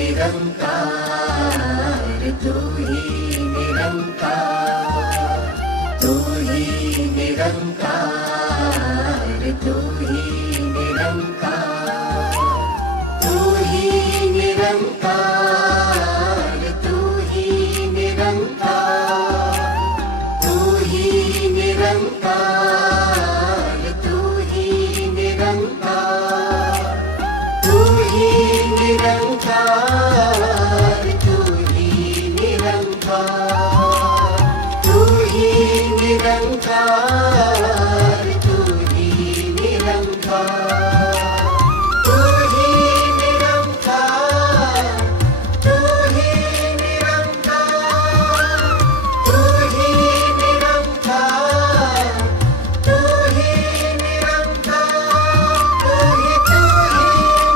निरंकार, तू ही निरंकार, तू ही निरंकार, तू ही निरंकार, तू ही निरंकार, तू ही निरंकार, तू ही निरंकार, तू ही निरंकार, तू ही निरंकार, तू ही निरंकार, तू ही निरंकार, तू ही निरंकार, तू ही निरंकार, तू ही निरंकार, तू ही निरंकार, तू ही निरंकार, तू ही निरंकार, एक तू ही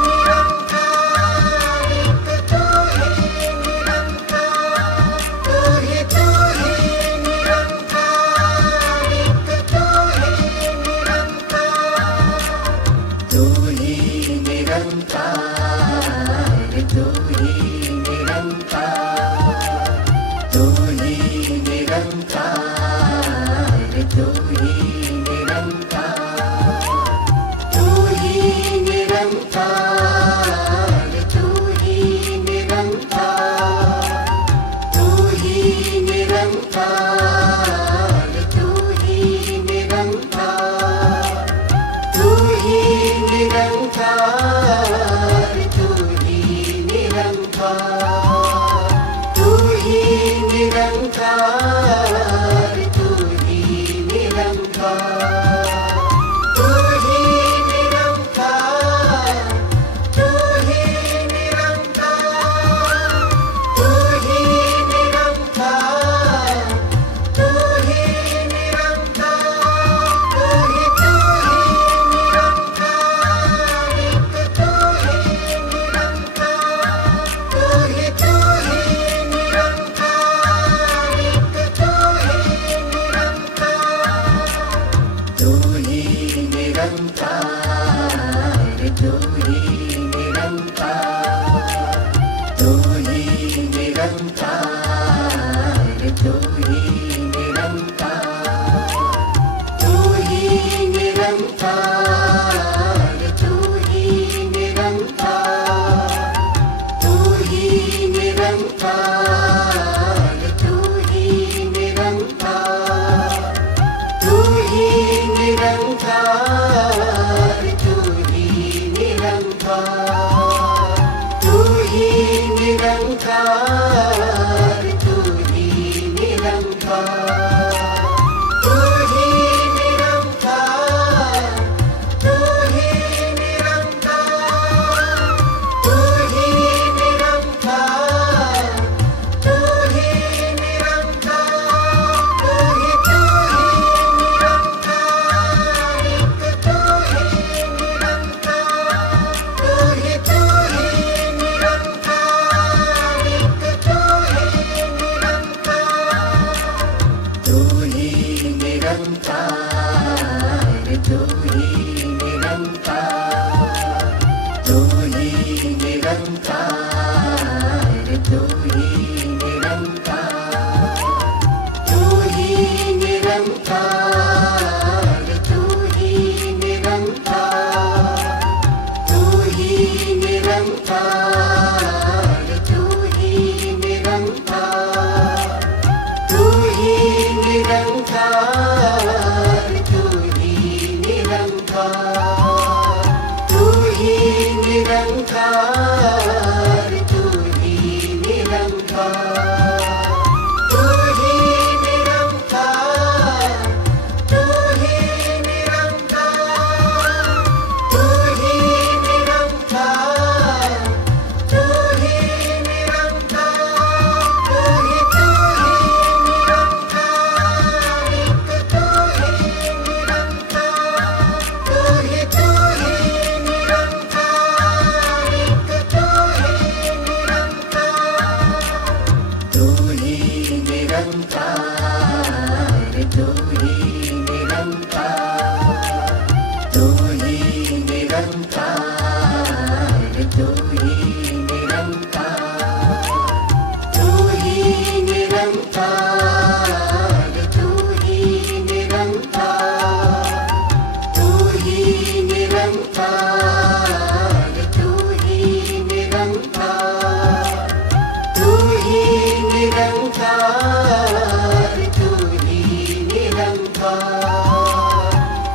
निरंकार, तू ही निरंकार, एक तू ही निरंकार, तू ही निरंकार, तू ही निरंकार, तू ही निरंकार, तू ही निरंकार, तू ही निरंकार, तू ही निरंकार, तू ही निरंकार, तू ही निरंकार, तू ही निरंकार, तू ही निरंकार, तू ही निरंकार, तू ही निरंकार, तू ही निरंकार, तू ही निरंकार, तू ही निरंकार, तू ही निरंकार, तू ही निरंकार, एक तू ही निरंकार, तू ही निरंकार, एक तू ही निरंकार, तू ही निरंकार, तू ही निरंकार, तू ही निरंकार, तू ही निरंकार, तू ही निरंकार, तू ही निरंकार, तू ही निरंकार, तू ही निरंकार, तू ही निरंकार, तू ही निरंकार, तू ही निरंकार, तू ही निरंकार, तू ही निरंकार, तू ही निरंकार, तू ही निरंकार, तू ही निरंकार, तू ही निरंकार, एक तू ही निरंकार, तू ही निरंकार, एक तू ही निरंकार, तू ही निरंकार, तू ही निरंकार, तू ही निरंकार, तू ही निरंकार, तू ही निरंकार, तू ही निरंकार, तू ही निरंकार, तू ही निरंकार, तू ही निरंकार, तू ही निरंकार,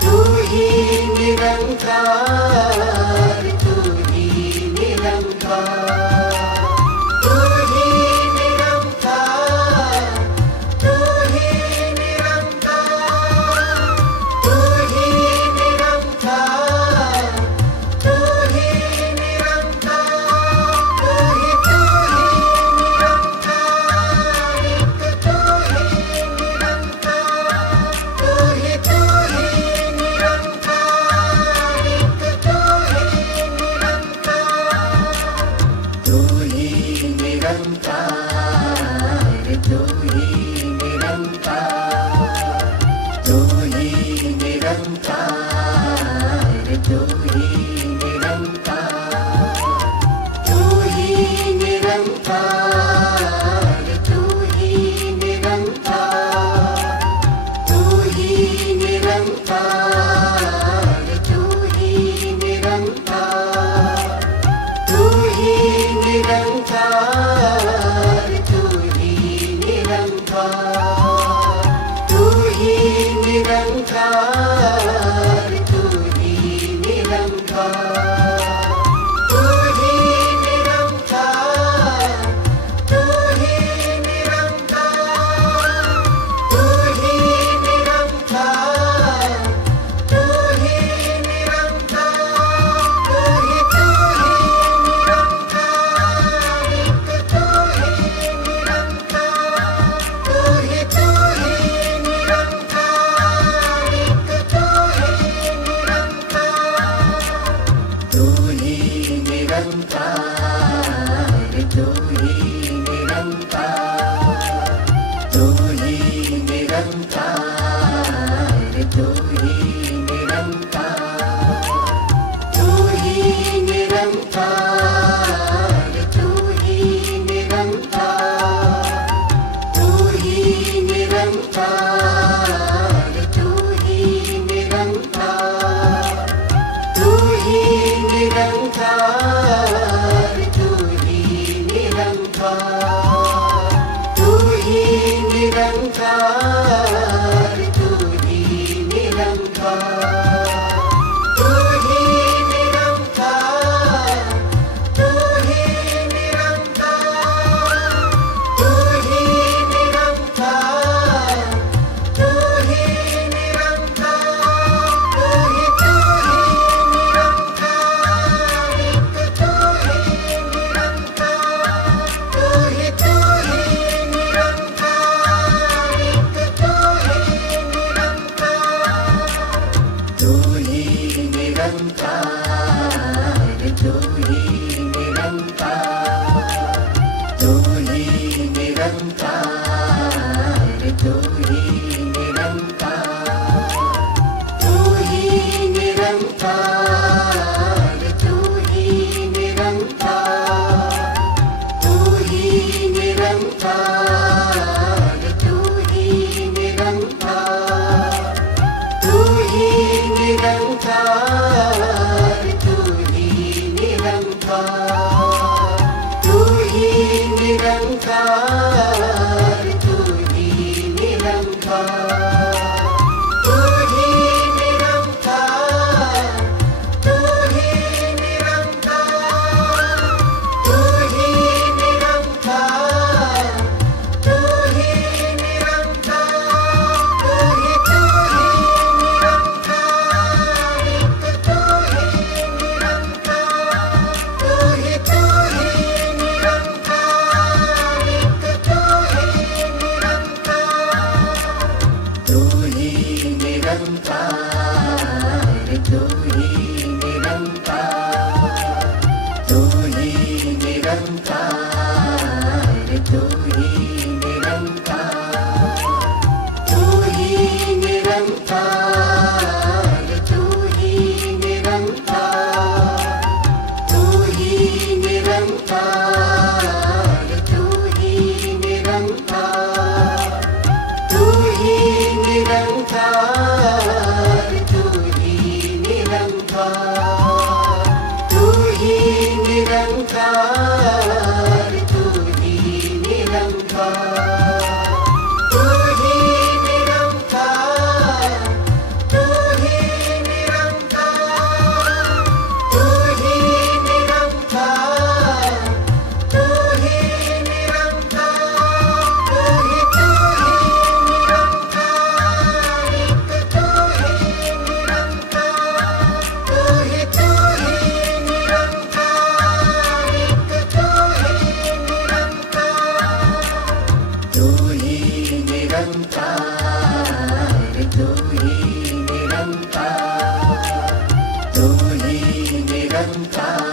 तू ही निरंकार, तू ही निरंकार, तू ही निरंकार, तू ही निरंकार, तू ही निरंकार, तू ही निरंकार, तू ही निरंकार, एक तू ही निरंकार, तू ही निरंकार, एक तू ही निरंकार, तू ही निरंकार, तू ही निरंकार, तू ही निरंकार, तू ही निरंकार, तू ही निरंकार, तू ही निरंकार, तू ही निरंकार, तू ही निरंकार, तू ही निरंकार, तू ही निरंकार, तू ही निरंकार, तू ही निरंकार, तू ही निरंकार, तू ही निरंकार, तू ही निरंकार, तू ही निरंकार, तू ही निरंकार, एक तू ही निरंकार, तू ही निरंकार, एक तू ही निरंकार, तू ही निरंकार, तू ही निरंकार, तू ही निरंकार, तू ही निरंकार, तू ही निरंकार, तू ही निरंकार, तू ही निरंकार, तू ही निरंकार, तू ही निरंकार, तू ही निरंकार, तू ही निरंकार, तू ही निरंकार, तू ही निरंकार, तू ही निरंकार, तू ही निरंकार, तू ही निरंकार, तू ही निरंकार, एक तू ही निरंकार, तू ही निरंकार, एक तू ही निरंकार, तू ही निरंकार, तू ही निरंकार, तू ही निरंकार, तू ही निरंकार, तू ही निरंकार, तू ही निरंकार, तू ही निरंकार, तू ही निरंकार, तू ही निरंकार, तू ही निरंकार, तू ही निरंकार, तू ही निरंकार, तू ही निरंकार, तू ही निरंकार, तू ही निरंकार, तू ही निरंकार, तू ही निरंकार, एक तू ही निरंकार, तू ही निरंकार, एक तू ही निरंकार, तू ही निरंकार, तू ही निरंकार, तू ही निरंकार, तू ही निरंकार, तू ही निरंकार, तू ही निरंकार, तू ही निरंकार, तू ही निरंकार, तू ही निरंकार, तू ही निरंकार, ही निरंकार, तू ही निरंकार,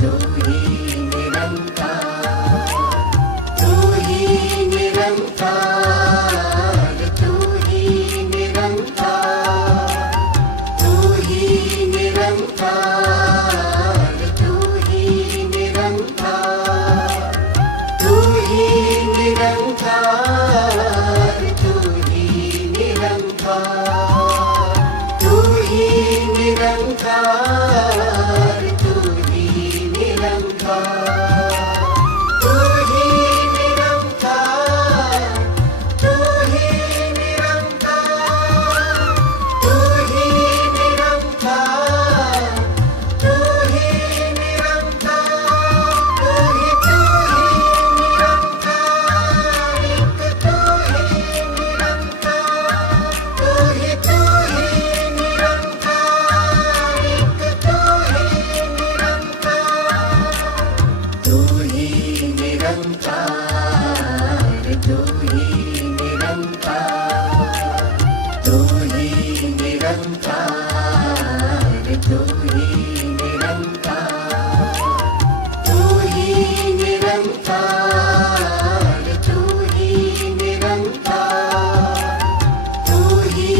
तू ही निरंकार, तू ही निरंकार, तू ही निरंकार, तू ही निरंकार, तू ही निरंकार, तू ही निरंकार, तू ही निरंकार, तू ही निरंकार, तू ही निरंकार, तू ही निरंकार, तू ही निरंकार, तू ही निरंकार, तू ही निरंकार, तू ही निरंकार, एक तू ही निरंकार, तू ही निरंकार, एक तू ही निरंकार, तू ही निरंकार, तू ही निरंकार, तू ही निरंकार, तू ही निरंकार, तू ही निरंकार, तू ही निरंकार, तू ही निरंकार, तू ही निरंकार, तू ही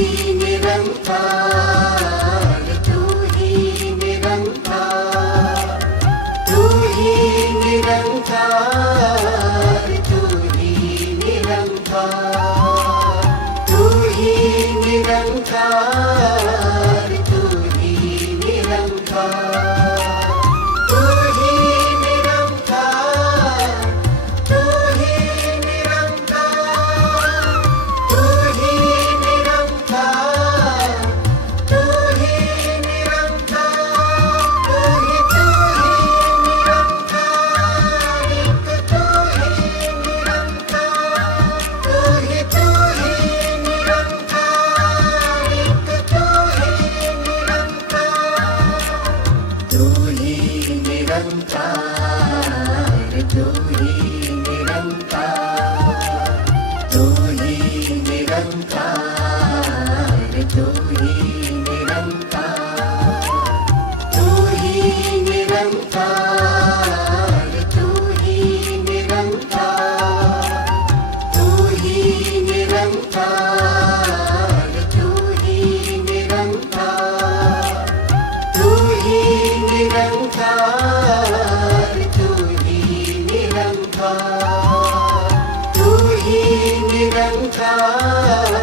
निरंकार, तू ही निरंकार, तू ही निरंकार, तू ही निरंकार, तू ही निरंकार, तू ही निरंकार, तू ही निरंकार, तू ही निरंकार, तू ही निरंकार, एक तू ही निरंकार, तू ही निरंकार, एक तू ही निरंकार, तू ही निरंकार, तू ही निरंकार, तू ही निरंकार, तू ही निरंकार, तू ही निरंकार, तू ही निरंकार, तू ही निरंकार, तू ही निरंकार, तू ही निरंकार, तू ही निरंकार, तू ही निरंकार, तू ही निरंकार, तू ही निरंकार,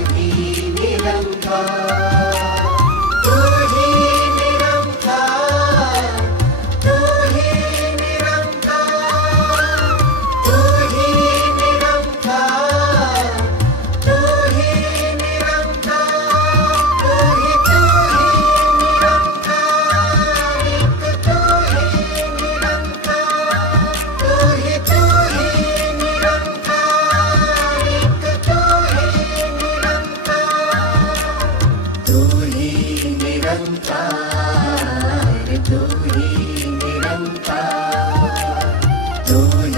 तू ही निरंकार, तू ही निरंकार, तू ही निरंकार, तू ही निरंकार, एक तू ही निरंकार, तू ही निरंकार, एक तू ही निरंकार, तू ही निरंकार, तू ही निरंकार, तू ही निरंकार, तू ही निरंकार, तू ही निरंकार, तू ही निरंकार, तू ही निरंकार, तू ही निरंकार, तू ही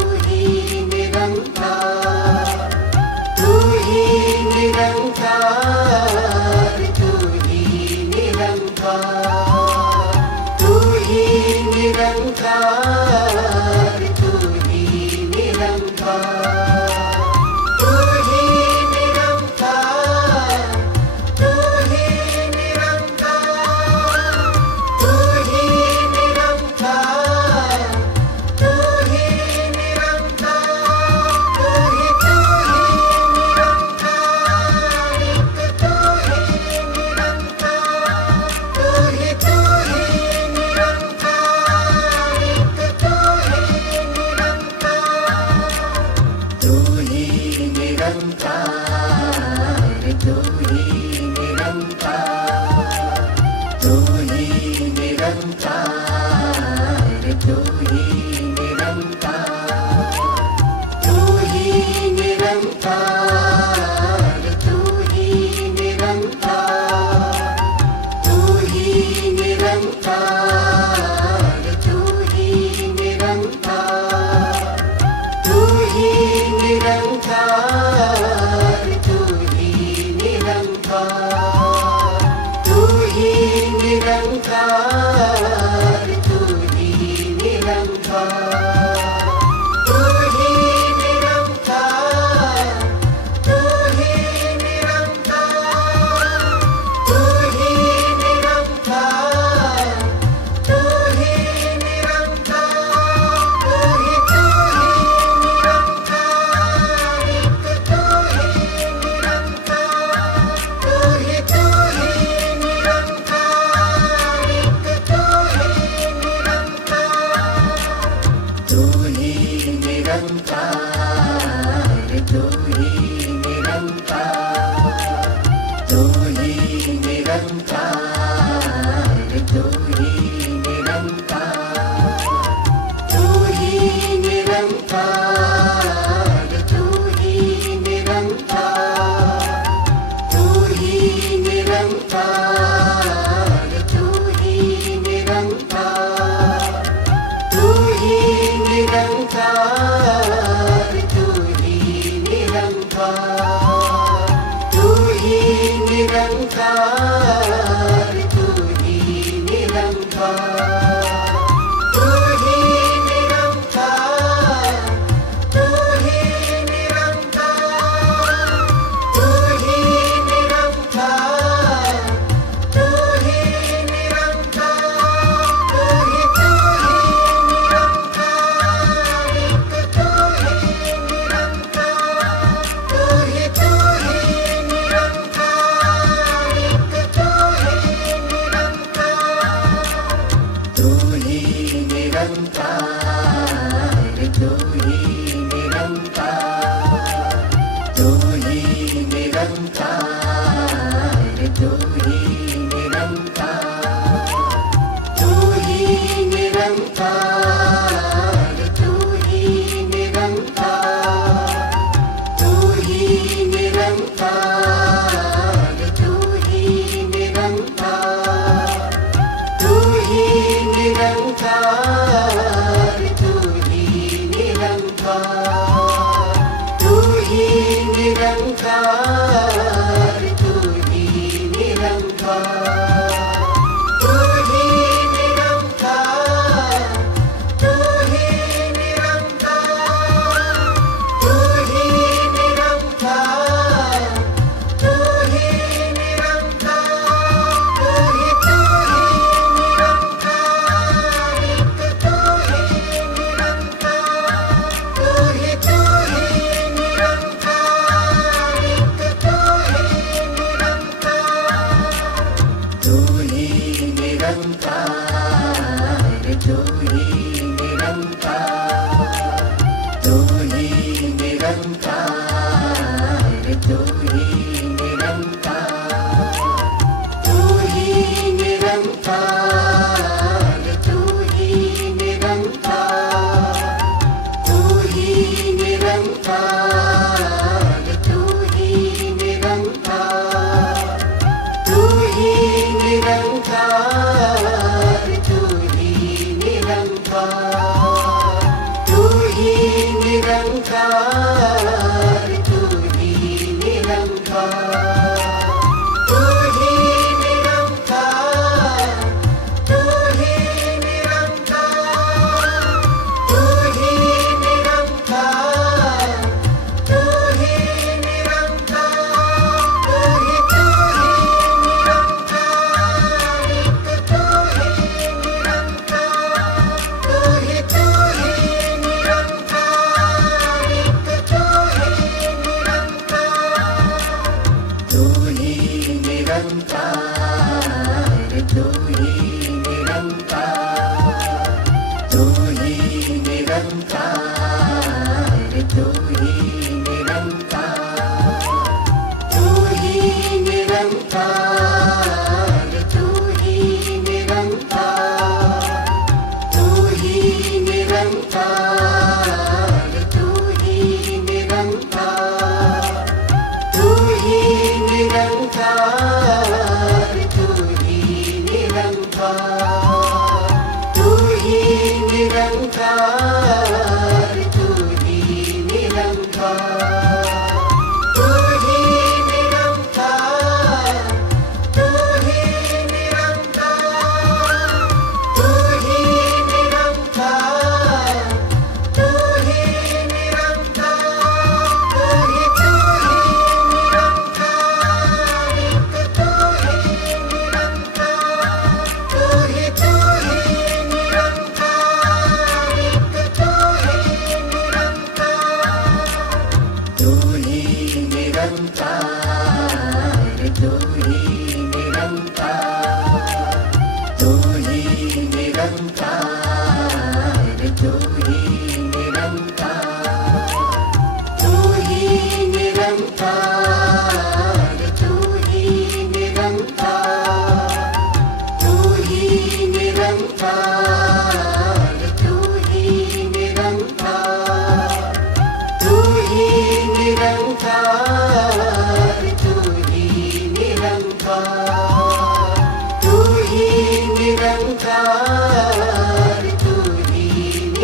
निरंकार, तू ही निरंकार, तू ही निरंकार, तू ही निरंकार, तू ही निरंकार, तू ही निरंकार, तू ही निरंकार, तू ही निरंकार, तू ही निरंकार, एक तू ही निरंकार, तू ही निरंकार, एक तू ही निरंकार, तू ही निरंकार, तू ही निरंकार, तू ही निरंकार, तू ही निरंकार, तू ही निरंकार तू ही निरंकार तू ही निरंकार तू ही निरंकार तू ही निरंकार तू ही निरंकार तू ही निरंकार तू ही निरंकार तू ही निरंकार तू ही निरंकार तू ही निरंकार तू ही निरंकार तू ही निरंकार एक तू ही निरंकार तू ही निरंकार एक तू ही निरंकार तू ही निरंकार तू ही निरंकार तू ही निरंकार तू ही निरंकार तू ही निरंकार तू ही निरंकार तू ही निरंकार तू ही निरंकार तू ही निरंकार तू ही निरंकार तू ही निरंकार तू ही निरंकार तू ही निरंकार तू ही निरंकार तू ही निरंकार तू ही निरंकार तू ही निरंकार एक तू ही निरंकार तू ही निरंकार एक तू ही निरंकार तू ही निरंकार तू ही निरंकार तू ही निरंकार तू ही निरंकार तू ही निरंकार तू ही निरंकार तू ही निरंकार तू ही निरंकार तू ही निरंकार तू ही निरंकार तू ही निरंकार तू ही निरंकार तू ही निरंकार तू ही निरंकार तू ही निरंकार तू ही निरंकार तू ही निरंकार एक तू ही निरंकार तू ही निरंकार एक तू ही निरंकार तू ही निरंकार तू ही निरंकार तू ही निरंकार तू ही निरंकार तू ही निरंकार तू ही निरंकार तू ही निरंकार तू ही निरंकार तू ही निरंकार तू ही निरंकार तू ही निरंकार तू ही निरंकार तू ही निरंकार तू ही निरंकार तू ही निरंकार तू ही निरंकार तू ही निरंकार एक तू ही निरंकार तू ही निरंकार एक तू ही निरंकार तू ही निरंकार तू ही निरंकार तू ही निरंकार तू ही निरंकार तू ही निरंकार तू ही निरंकार तू ही निरंकार तू ही निरंकार तू ही निरंकार, तू ही निरंकार, तू ही निरंकार, तू ही निरंकार, तू ही निरंकार, तू ही निरंकार, तू ही निरंकार, तू ही निरंकार, तू ही निरंकार, तू ही निरंकार, तू ही निरंकार, तू ही निरंकार, तू ही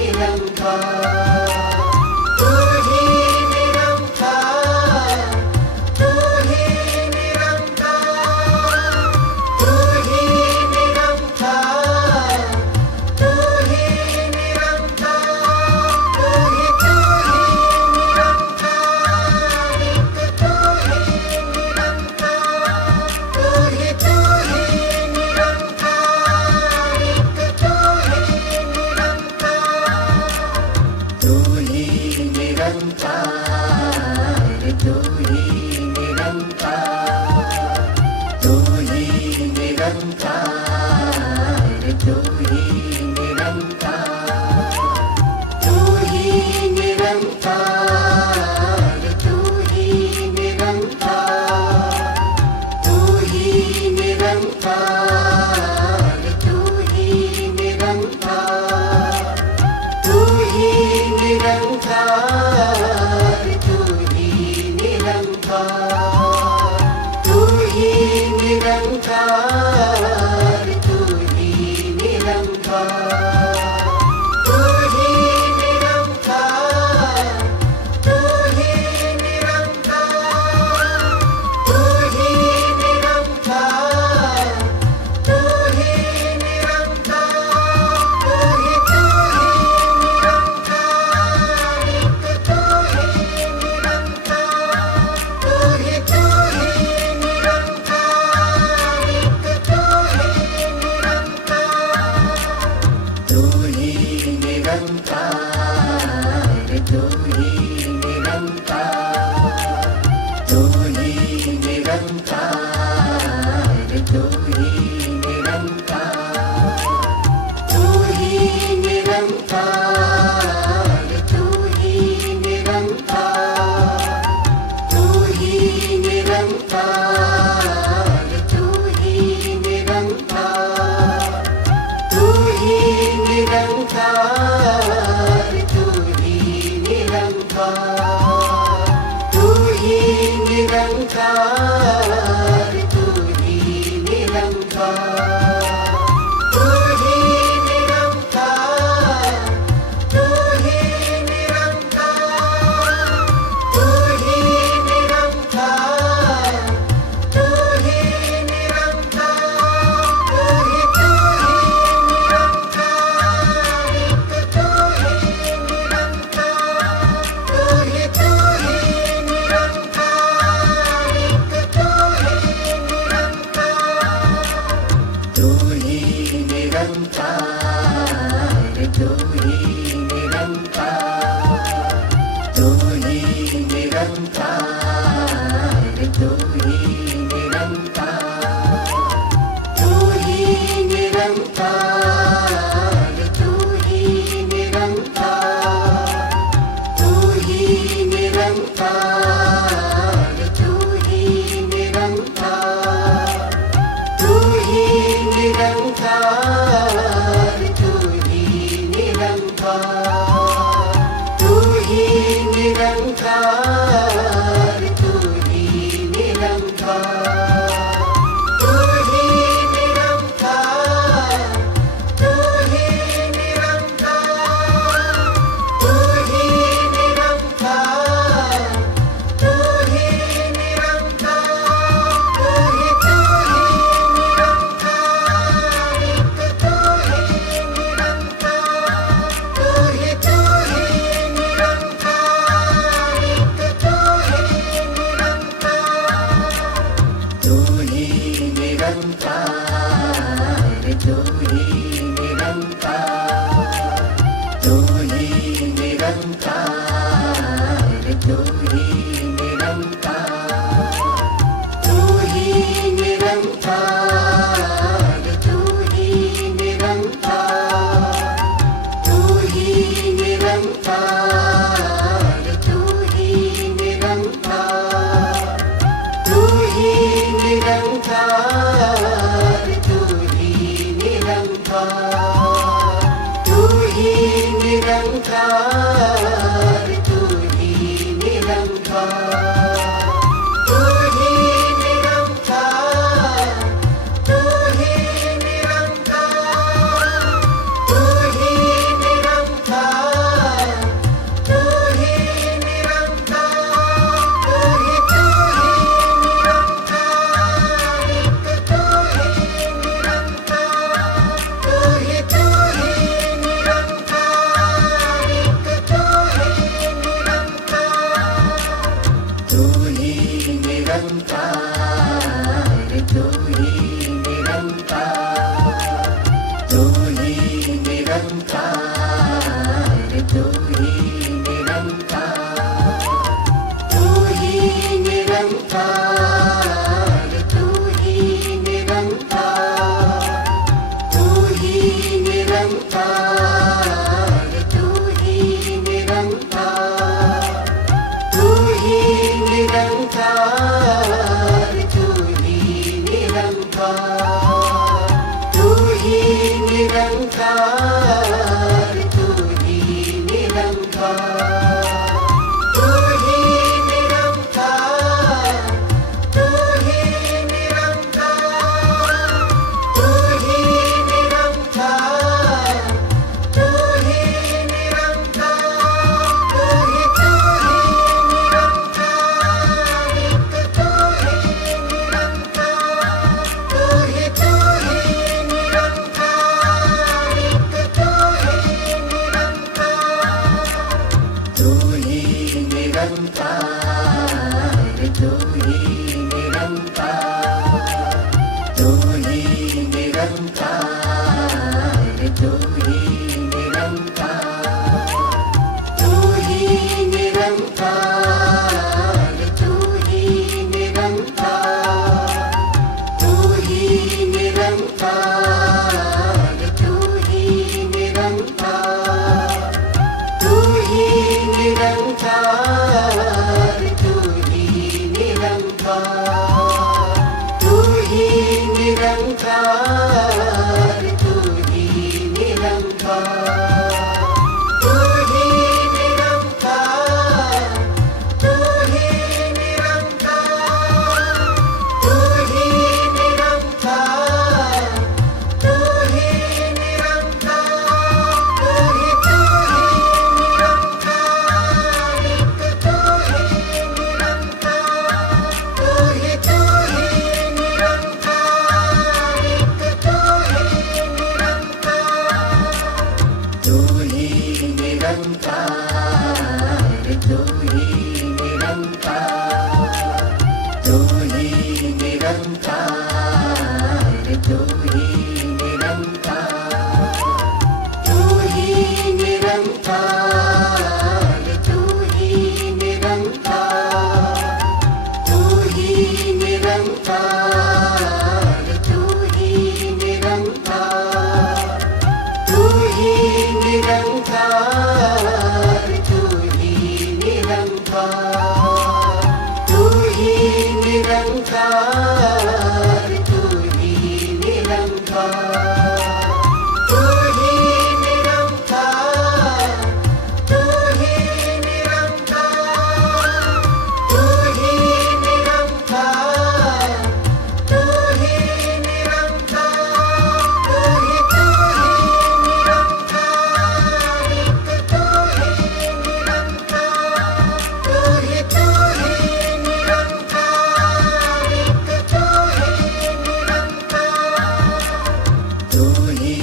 निरंकार, तू ही निरंकार, तू ही निरंकार, तू ही निरंकार, तू ही निरंकार, एक तू ही निरंकार, तू ही निरंकार, एक तू ही निरंकार, तू ही निरंकार, तू ही निरंकार, तू ही निरंकार, तू ही निरंकार, तू ही निरंकार, तू ही निरंकार, तू ही निरंकार, तू ही निरंकार, तू ही निरंकार, तू ही निरंकार, तू ही निरंकार, तू ही निरंकार, तू ही निरंकार, तू ही निरंकार, तू ही निरंकार, तू ही निरंकार, तू ही निरंकार, एक तू ही निरंकार, तू ही निरंकार, एक तू ही निरंकार, तू ही निरंकार, तू ही निरंकार, तू ही निरंकार, तू ही निरंकार, तू ही निरंकार, तू ही निरंकार, तू ही निरंकार, तू ही निरंकार, तू ही निरंकार, तू ही निरंकार, तू ही निरंकार, तू ही निरंकार, तू ही निरंकार, तू ही निरंकार, तू ही निरंकार, तू ही निरंकार, तू ही निरंकार, एक तू ही निरंकार, तू ही निरंकार, एक तू तू ही निरंकार तू ही निरंकार तू ही निरंकार तू ही निरंकार तू ही निरंकार एक तू ही निरंकार तू ही निरंकार एक तू ही निरंकार तू ही निरंकार तू ही निरंकार तू ही निरंकार तू ही निरंकार तू ही निरंकार तू ही निरंकार तू ही निरंकार तू ही निरंकार तू ही निरंकार तू ही निरंकार तू ही निरंकार तू ही निरंकार तू ही निरंकार तू ही निरंकार तू ही निरंकार तू ही निरंकार तू ही निरंकार एक तू ही निरंकार तू ही निरंकार एक तू ही निरंकार तू ही निरंकार तू ही निरंकार तू ही निरंकार तू ही निरंकार तू ही निरंकार तू ही निरंकार तू ही निरंकार तू ही निरंकार तू ही निरंकार तू ही निरंकार तू ही निरंकार तू ही निरंकार तू ही निरंकार तू ही निरंकार तू ही निरंकार तू ही निरंकार तू ही निरंकार एक तू ही निरंकार तू ही निरंकार एक तू ही निरंकार तू ही निरंकार तू ही निरंकार तू ही निरंकार तू ही निरंकार तू ही निरंकार तू ही निरंकार तू ही निरंकार तू ही निरंकार तू ही निरंकार तू ही निरंकार तू ही निरंकार तू ही निरंकार तू ही निरंकार तू ही निरंकार तू ही निरंकार तू ही निरंकार तू ही निरंकार एक तू ही निरंकार तू ही निरंकार एक तू ही निरंकार तू ही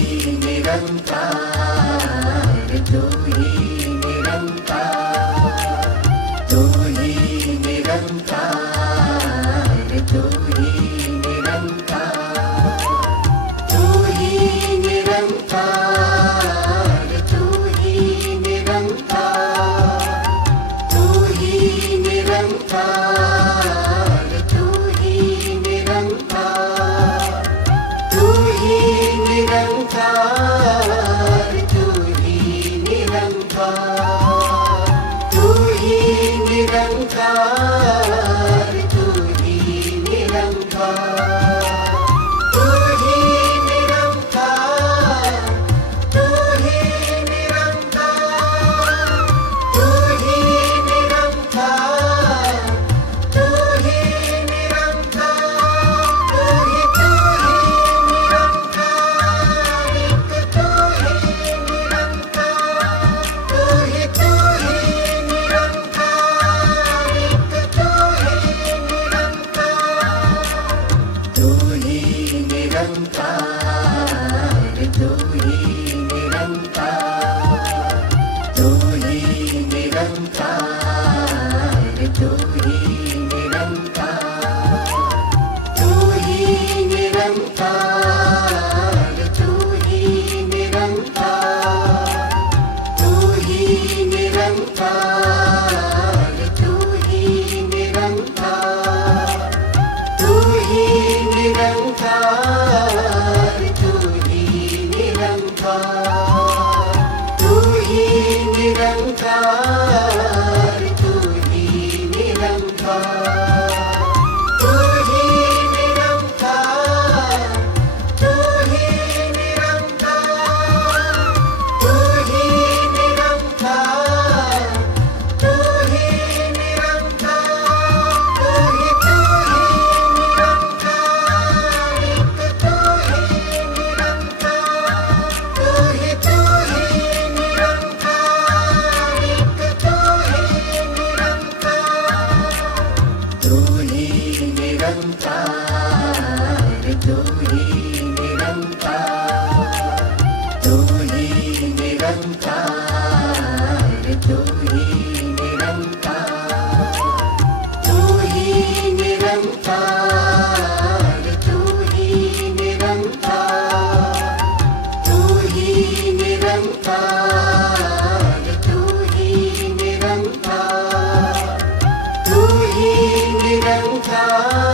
निरंकार तू ही निरंकार तू ही निरंकार तू ही निरंकार तू ही निरंकार तू ही निरंकार तू ही निरंकार तू ही निरंकार तू ही निरंकार तू ही निरंकार तू ही निरंकार ही निरंकार, तू ही निरंकार, तू ही निरंकार, तू ही निरंकार, तू ही निरंकार, तू ही निरंकार, तू ही निरंकार, तू ही निरंकार, तू ही निरंकार, तू ही निरंकार, तू ही निरंकार, तू ही निरंकार, तू ही निरंकार, तू ही निरंकार, एक तू ही निरंकार, तू ही निरंकार, एक तू ही निरंकार, तू ही निरंकार, तू ही निरंकार, तू ही निरंकार, तू ही निरंकार, तू ही निरंकार, तू ही निरंकार, तू ही निरंकार, तू ही निरंकार, तू ही निरंकार,